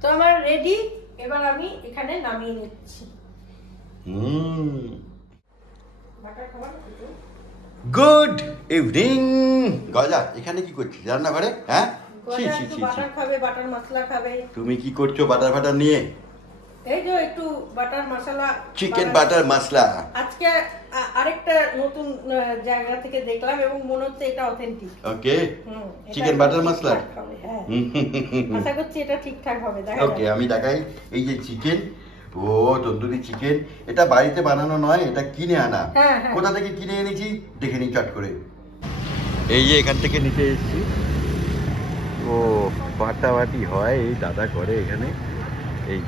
তো আমার রেডি, এবার আমি এখানে নামিয়ে নিচ্ছি। Good evening. গজা এখানে কি করছিস রান্নাঘরে? হ্যাঁ, বাটার খাবে, বাটার মশলা খাবে। তুমি কি করছো বাটার ফাটার নিয়ে? এই যে একটু বাটার মশলা, চিকেন বাটার মশলা। আজকে আরেকটা নতুন জায়গা থেকে দেখলাম এবং মনে হচ্ছে এটা অথেন্টিক। ওকে, চিকেন বাটার মশলা। হ্যাঁ, আশা করছি এটা ঠিকঠাক হবে। দেখা ওকে, আমি দেখাই। এই যে চিকেন, ও তন্দুরি চিকেন, এটা বাড়িতে বানানো নয়, এটা কিনে আনা। কোথা থেকে কিনে এনেছি দেখে নি চট করে। এই যে এখান থেকে নিতে এসেছি। ও বাটাবাটি হয়, এই দাদা করে এখানে। এই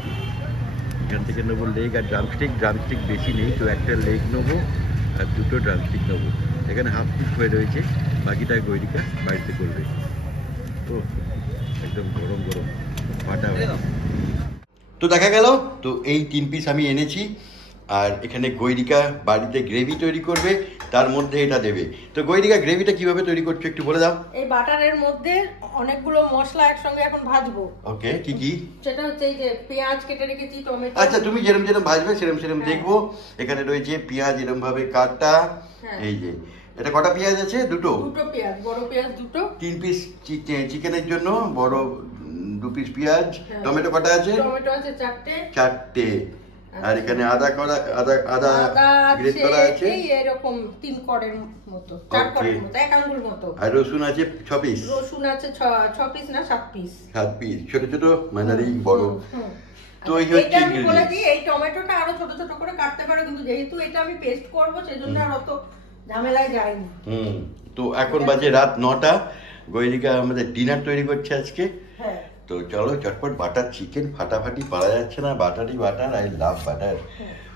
এখান থেকে নেবো লেগ আর ড্রামস্টিক। ড্রামস্টিক বেশি নেই, তো একটা লেগ নেবো আর দুটো ড্রামস্টিক নেবো। এখানে হাফ পিস হয়ে রয়েছে, বাকিটা গৈরিকা বাড়িতে করবে। তো একদম গরম গরম বাটাবাটি। তো দেখা গেল, তো এই 3 পিস আমি এনেছি। আর এখানে গৈরিকা বাড়িতে গ্রেভি তৈরি করবে, তার মধ্যে এটা দেবে। তো গৈরিকা গ্রেভিটা কিভাবে তৈরি করছো একটু বলে দাও। এই বাটারের মধ্যে অনেকগুলো মশলা একসঙ্গে এখন ভাজবো। ওকে, কি কি? সেটা হচ্ছে এই যে পেঁয়াজ কেটে রেখেছি, টমেটো। আচ্ছা, তুমি যেরকম যেরকম ভাজবে সেরকম সেরকম দেখবো। এখানে রয়েছে পেঁয়াজ এরকম ভাবে কাটা। এই যে এটা কটা পেঁয়াজ আছে? দুটো পেঁয়াজ, বড় পেঁয়াজ দুটো। 3 পিস চিকেনের জন্য বড় 2 পিস পেঁয়াজ। টমেটো কটা আছে? টমেটো আছে 4টে। আর এখানে আদা গ্রেট করা আছে, এই এরকম 3 কড়ের মতো, 4 কড়ের মতো, 1 আঙ্গুল মতো। আর রসুন আছে 6 পিস। রসুন আছে 6 পিস না 7 পিস। 7 পিস, ছোট ছোট মাঝারি বড়। তো এই হচ্ছে আমি বলে দিই, এই টমেটোটা আরো ছোট ছোট করে কাটতে পারো, কিন্তু যেহেতু এটা আমি পেস্ট করব সেজন্য আর অত ঝামেলায় যাইনি। তো এখন বাজে রাত 9টা। গৈরিকা আমাদের ডিনার তৈরি করছে আজকে। তো চলো চটপট বাটার চিকেন ফাটাফাটি পারা যাচ্ছে না। বাটারই butter, I love butter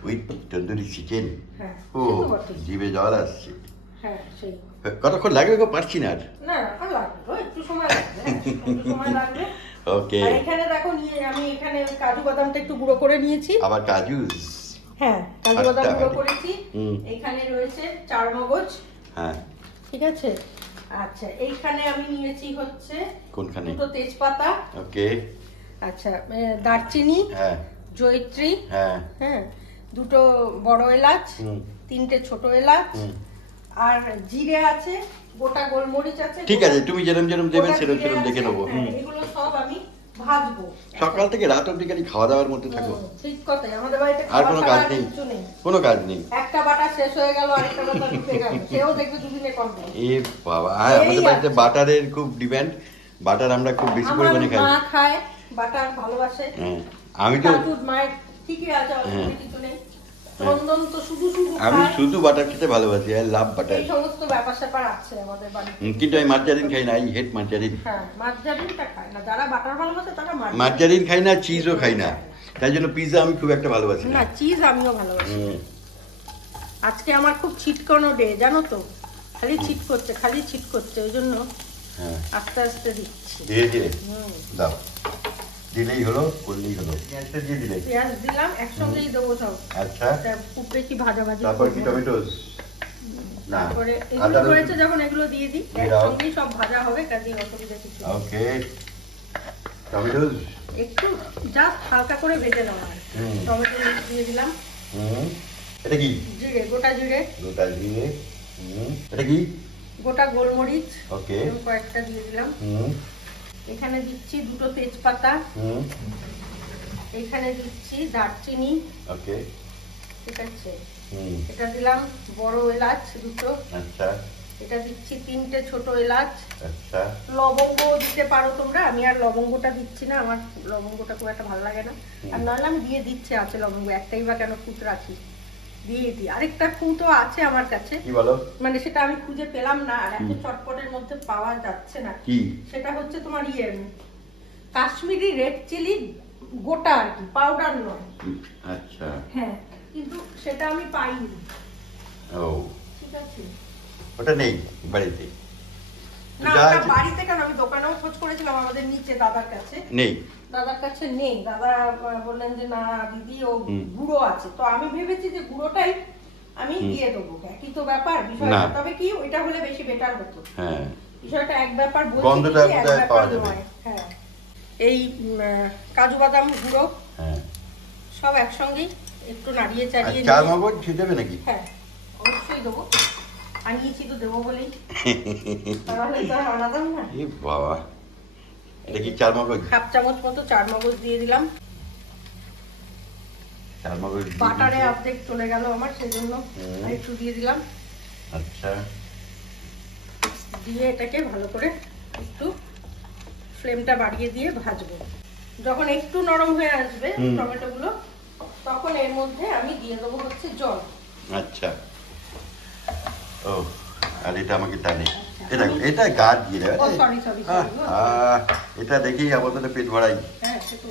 with tandoori chicken. ও জিভে জল আসছে। কতক্ষণ লাগবে গো? পারছি না আর। একটু সময় লাগবে। ওকে, এখানে দেখো আমি এখানে কাজু বাদামটা একটু গুঁড়ো করে নিয়েছি। আবার কাজু? হ্যাঁ, কাজু বাদাম গুঁড়ো করেছি। এখানে রয়েছে 4 মগজ। হ্যাঁ, ঠিক আছে। আচ্ছা, এইখানে আমি নিয়েছি হচ্ছে কোনখানে? দুটো তেজপাতা। ওকে। আচ্ছা, দারচিনি, জয়িত্রী, হ্যাঁ, দুটো বড় এলাচ, 3টে ছোট এলাচ, আর জিরে আছে, গোটা গোলমরিচ আছে। ঠিক আছে, তুমি যেরকম যেরকম দেবে সেরকম সেরকম দেখে নেবো। এগুলো সব আমি ভাজবো। সকাল থেকে রাত অবধি খালি খাওয়া দাওয়ার মধ্যে থাকো। ঠিক কথা, আমাদের বাড়িতে আর কোনো কাজ নেই, কোনো কাজ নেই। একটা বাটার শেষ হয়ে গেল, আরেকটা বাটার ঢুকে গেল, সেও দেখবে দুদিনে করবে। এ বাবা, আমাদের বাড়িতে বাটারের খুব ডিমান্ড। বাটার আমরা খুব বেশি পরিমাণে খাই। মা খায় বাটার, ভালোবাসে। আমি তো মায়ের ঠিকই আছে, কিছু নেই। চন্দন তো শুধু আমি শুধু বাটার খেতে ভালোবাসি। I love butter. এই সমস্ত ব্যাপার স্যাপার আছে আমাদের বাড়িতে। কিন্তু আমি মার্জারিন খাই না, আই হেট মার্জারিন। হ্যাঁ, মার্জারিনটা খায় না যারা বাটার ভালোবাসে তারা মার্জারিন খাই না, চিজও খাই না। তাই জন্য পিৎজা আমি খুব একটা ভালোবাসি না। চিজ আমিও ভালোবাসি। আজকে আমার খুব ছিটকানো ডে, জানো তো, খালি ছিট করছে, ওই জন্য আস্তে আস্তে দিচ্ছি। ধীরে ধীরে দাও, দিলেই হলো, করলেই হলো। পেঁয়াজটা দিয়ে দিলে? পেঁয়াজ দিলাম, একসঙ্গেই দেবো সব। আচ্ছা, খুব বেশি ভাজাভাজি। তারপর কি টমেটোস? না, তারপরে এগুলো রয়েছে যখন এগুলো দিয়ে দিই, একসঙ্গেই সব ভাজা হবে, কাজেই অসুবিধা কিছু নেই। ওকে, টমেটোস একটু জাস্ট হালকা করে ভেজে নেওয়া। টমেটো দিয়ে দিলাম। এটা কি? জিরে, গোটা জিরে। এটা কি? গোটা গোলমরিচ। ওকে, কয়েকটা দিয়ে দিলাম। এখানে দিচ্ছি দুটো তেজপাতা। এখানে দিচ্ছি দারচিনি। ওকে, ঠিক আছে। এটা দিলাম বড় এলাচ দুটো। আচ্ছা। এটা দিচ্ছি 3টে ছোট এলাচ। আচ্ছা। লবঙ্গ দিতে পারো তোমরা, আমি আর লবঙ্গটা দিচ্ছি না, আমার লবঙ্গটা খুব একটা ভালো লাগে না। আর নাহলে আমি দিয়ে দিচ্ছি, আছে লবঙ্গ, একটাই বা কেন ফুট রাখি, দিয়ে দিই। আরেকটা ফুটও আছে আমার কাছে, কি বলো? মানে সেটা আমি খুঁজে পেলাম না, আর এত চটপটের মধ্যে পাওয়া যাচ্ছে না। কি সেটা হচ্ছে তোমার কাশ্মীরি রেড চিলি, গোটা আর কি, পাউডার নয়। আচ্ছা, হ্যাঁ, কিন্তু সেটা আমি পাইনি। ও ঠিক আছে, ওটা নেই বাড়িতে? না, ওটা বাড়িতে কেন, আমি দোকানেও খোঁজ করেছিলাম, আমাদের নিচে দাদার কাছে নেই। দাদার কাছে নেই। দাদা বললেন যে না দিদি, ও গুঁড়ো আছে। তো আমি ভেবেছি যে গুঁড়োটাই আমি দিয়ে দেবো, একই তো ব্যাপার বিষয়টা। তবে কি, ওইটা হলে বেশি বেটার হতো। হ্যাঁ, বিষয়টা এক ব্যাপার বলছি, এক ব্যাপার নয়। হ্যাঁ, এই কাজু বাদাম গুঁড়ো হ্যাঁ সব একসঙ্গেই একটু নাড়িয়ে চাড়িয়ে চার মগজ দেবে নাকি? হ্যাঁ অবশ্যই দেবো, আনিয়েছি তো দেবো বলেই। তাহলে তো আলাদা না। এ বাবা, এটা কি চার মগজ? হাফ চামচ মতো চার মগজ দিয়ে দিলাম। চার মগজ বাটারে অর্ধেক চলে গেল আমার, সেজন্য একটু দিয়ে দিলাম। আচ্ছা, দিয়ে এটাকে ভালো করে একটু ফ্লেমটা বাড়িয়ে দিয়ে ভাজবো। যখন একটু নরম হয়ে আসবে টমেটো গুলো, তখন এর মধ্যে আমি দিয়ে দেবো হচ্ছে জল। আচ্ছা, ও আর এটা আমাকে টানে, এটা এটা গাছ দিয়ে দেবে। সরি সরি, এটা দেখেই আপাতত পেট ভরাই। হ্যাঁ সেটা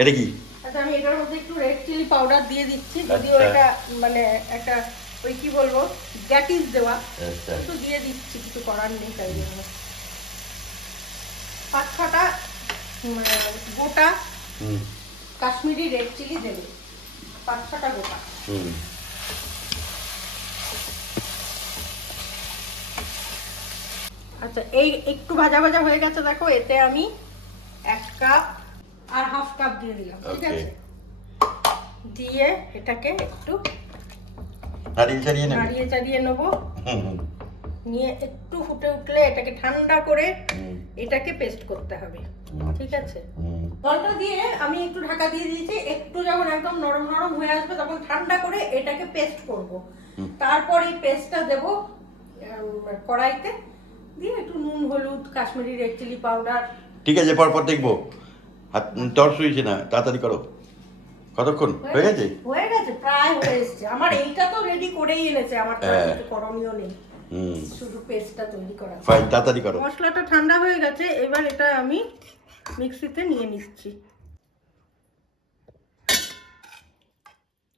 এটা কি? আচ্ছা, আমি এটার মধ্যে একটু রেড চিলি পাউডার দিয়ে দিচ্ছি, যদিও এটা মানে একটা ওই কি বলবো গ্যাটিস দেওয়া, একটু দিয়ে দিচ্ছি, কিছু করার নেই। তাই জন্য 5-6টা গোটা কাশ্মীরি রেড চিলি দেবে, 5-6টা গোটা। আচ্ছা, এই একটু ভাজা ভাজা হয়ে গেছে, দেখো এতে আমি 1 কাপ আর হাফ কাপ দিয়ে দিলাম। ঠিক আছে, দিয়ে এটাকে একটু নাড়িয়ে চাড়িয়ে নেবো। নিয়ে একটু ফুটে উঠলে এটাকে ঠান্ডা করে এটাকে পেস্ট করতে হবে। ঠিক আছে, জলটা দিয়ে আমি একটু ঢাকা দিয়ে দিয়েছি। একটু যখন একদম নরম নরম হয়ে আসবে তখন ঠান্ডা করে এটাকে পেস্ট করব। তারপর এই পেস্টটা দেব কড়াইতে, দিয়ে একটু নুন, হলুদ, কাশ্মীরি রেড চিলি পাউডার। ঠিক আছে, পরপর দেখবো। হাত টর্চ হয়েছে না, তাড়াতাড়ি করো। কতক্ষণ হয়ে গেছে? হয়ে গেছে, প্রায় হয়ে এসেছে আমার। এইটা তো রেডি করেই এনেছে, আমার কিছু করণীয় নেই, শুধু পেস্টটা তৈরি করা। ফাইন, তাড়াতাড়ি করো। মশলাটা ঠান্ডা হয়ে গেছে, এবার এটা আমি মিক্সিতে নিয়ে নিচ্ছি।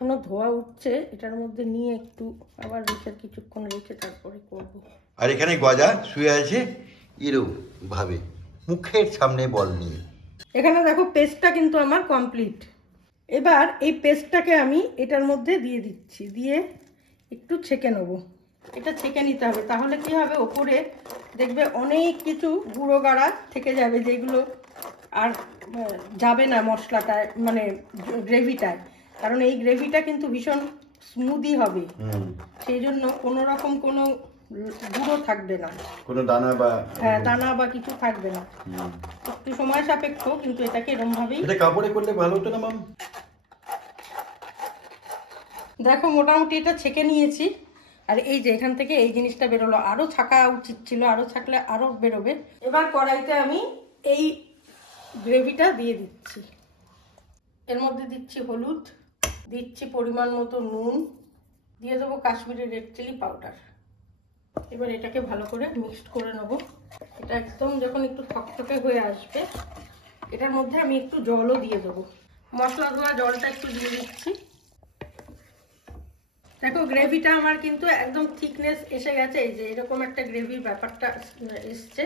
কোনো ধোয়া উঠছে, এটার মধ্যে নিয়ে একটু আবার রেখে কিছুক্ষণ রেখে তারপরে করব। আর এখানে গজা শুয়ে আছে এরকম ভাবে, মুখের সামনে বল নিয়ে। এখানে দেখো পেস্টটা কিন্তু আমার কমপ্লিট। এবার এই পেস্টটাকে আমি এটার মধ্যে দিয়ে দিচ্ছি, দিয়ে একটু ছেঁকে নেবো। এটা ছেঁকে নিতে হবে, তাহলে কি হবে, ওপরে দেখবে অনেক কিছু গুঁড়ো গাড়া থেকে যাবে, যেগুলো আর যাবে না মশলাটায়, মানে গ্রেভিটায়। কারণ এই গ্রেভিটা কিন্তু ভীষণ স্মুদি হবে, সেই জন্য কোনো রকম কোনো গুঁড়ো থাকবে না, কোনো দানা বা দানা বা কিছু থাকবে না। একটু সময় সাপেক্ষ, কিন্তু এটাকে এরকম ভাবেই। এটা কাপড়ে করলে ভালো হতো না মাম? দেখো মোটামুটি এটা ছেঁকে নিয়েছি, আর এই যে এখান থেকে এই জিনিসটা বেরোলো, আরো ছাকা উচিত ছিল, আরো ছাকলে আরো বেরোবে। এবার কড়াইতে আমি এই গ্রেভিটা দিয়ে দিচ্ছি। এর মধ্যে দিচ্ছি হলুদ, দিচ্ছি পরিমাণ মতো নুন, দিয়ে দেবো কাশ্মীরি রেড চিলি পাউডার। এবার এটাকে ভালো করে মিক্সড করে নেবো। এটা একদম যখন একটু থকথকে হয়ে আসবে, এটার মধ্যে আমি একটু জলও দিয়ে দেবো। মশলা ধোয়া জলটা একটু দিয়ে দিচ্ছি। দেখো গ্রেভিটা আমার কিন্তু একদম থিকনেস এসে গেছে, এই যে এরকম একটা গ্রেভির ব্যাপারটা এসছে।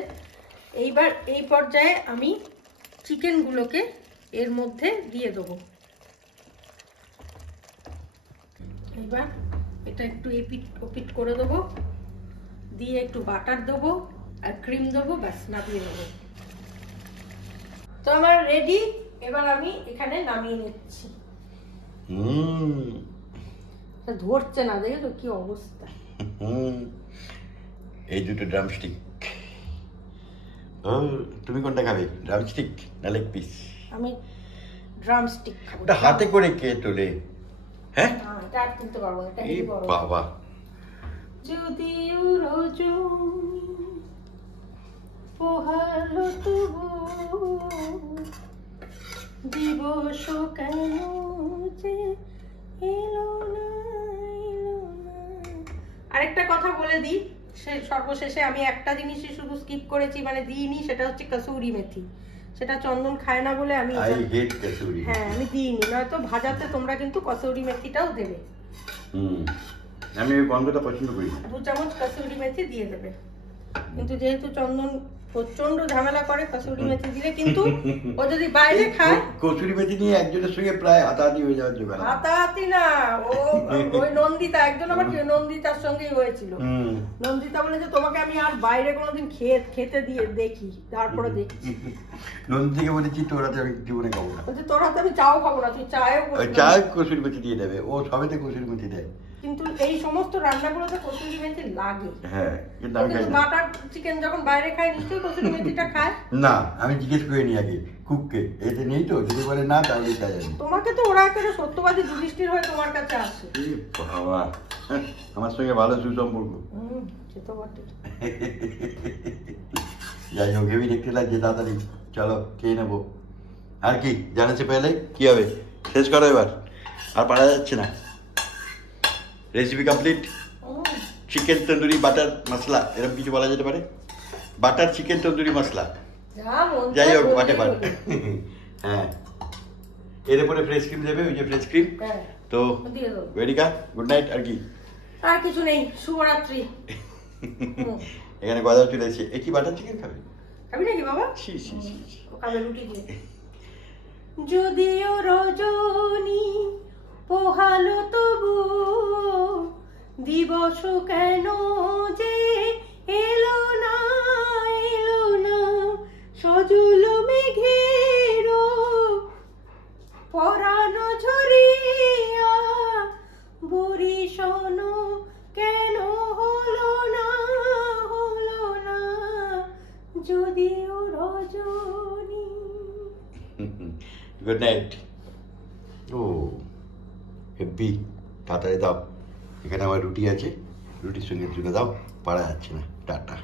এইবার এই পর্যায়ে আমি চিকেনগুলোকে এর মধ্যে দিয়ে দেবো। এবার এটা একটু এপিট ওপিট করে দেবো, দিয়ে একটু বাটার দেবো আর ক্রিম দেবো, ব্যাস নামিয়ে নেবো। তো আমার রেডি, এবার আমি এখানে নামিয়ে নিচ্ছি। ধরছে না, দেখো কি অবস্থা। এই দুটো ড্রামস্টিক। ও, তুমি কোনটা খাবে, ড্রামস্টিক না লেগ পিস? আমি ড্রামস্টিক খাবো। ওটা হাতে করে কে তোলে? হ্যাঁ, এটা আর তুলতে পারবো না, এটা এই বড়। বাবা, যদি রজনী পোহালো তবু দিবস কেন যে এলো না। আরেকটা কথা বলে দিই, সর্বশেষে আমি একটা জিনিসই শুধু স্কিপ করেছি, মানে দিইনি, সেটা হচ্ছে কসুরি মেথি। সেটা চন্দন খায় না বলে আমি হ্যাঁ আমি দিইনি, নয়তো ভাজাতে তোমরা কিন্তু কসুরি মেথিটাও দেবে। আমি ওই গন্ধটা পছন্দ করি। 2 চামচ কসুরি মেথি দিয়ে দেবে, কিন্তু যেহেতু চন্দন প্রচন্ড ঝামেলা করে কসুরি মেথি দিলে, কিন্তু ও যদি বাইরে খায় কসুরি মেথি নিয়ে একজনের সঙ্গে প্রায় হাতাহাতি হয়ে যাওয়ার জন্য। হাতাহাতি না, ও ওই নন্দিতা একজন, আবার নন্দিতার সঙ্গেই হয়েছিল। নন্দিতা বলে যে তোমাকে আমি আর বাইরে কোনোদিন খেতে দিয়ে দেখি, তারপরে দেখি। নন্দিতাকে বলেছি তোর হাতে আমি জীবনে খাবো না, বলছে তোর হাতে আমি চাও খাবো না, তুই চায় কসুরি মেথি দিয়ে দেবে, ও সবেতে কসুরি মেথি দেয়। কিন্তু এই সমস্ত রান্নাগুলোতে কসুরি মেথি লাগে। হ্যাঁ, কিন্তু বাটার চিকেন যখন বাইরে খায় নিশ্চয়ই কসুরি মেথিটা খায় না। আমি জিজ্ঞেস করে নি আগে কুককে, এতে নেই তো, যদি বলে না তাহলে খাই আমি। তোমাকে তো ওরা করে সত্যবাদী যুধিষ্ঠির হয়ে তোমার কাছে আসে। বাবা, আমার সঙ্গে ভালো সুসম্পর্ক। সে তো বটে। যাই হোক, হেভি দেখতে লাগছে, তাড়াতাড়ি চলো খেয়ে নেবো। আর কি জানাচ্ছে পেলে কি হবে, শেষ করো এবার, আর পারা যাচ্ছে না। Recipe complete. Chicken tandoori butter masala, এরকম কিছু বলা যেতে পারে, বাটার চিকেন তন্দুরি মশলা। যাই হোক, হোয়াটএভার। হ্যাঁ, এর উপরে ফ্রেশ ক্রিম দেবে, ওই যে ফ্রেশ ক্রিম। তো বেরিকা, গুড নাইট। আর কি, আর কিছু নেই, শুভরাত্রি। এখানে গদাও চলে এসেছে। এ কি বাটার চিকেন খাবে? খাবি নাকি বাবা? খাবে রুটি দিয়ে। যদিও রজনী পোহালো তবু দিবস কেন যে এলো না, এলো না সজল মেঘের পরানো ঝরিয়া বরিশন কেন হলো না, হলো না যদিও রজনী। Good night. ও হেব্বি, তাড়াতাড়ি দাও, এখানে আমার রুটি আছে, রুটির সঙ্গে জুড়ে দাও, পারা যাচ্ছে না। টাটা।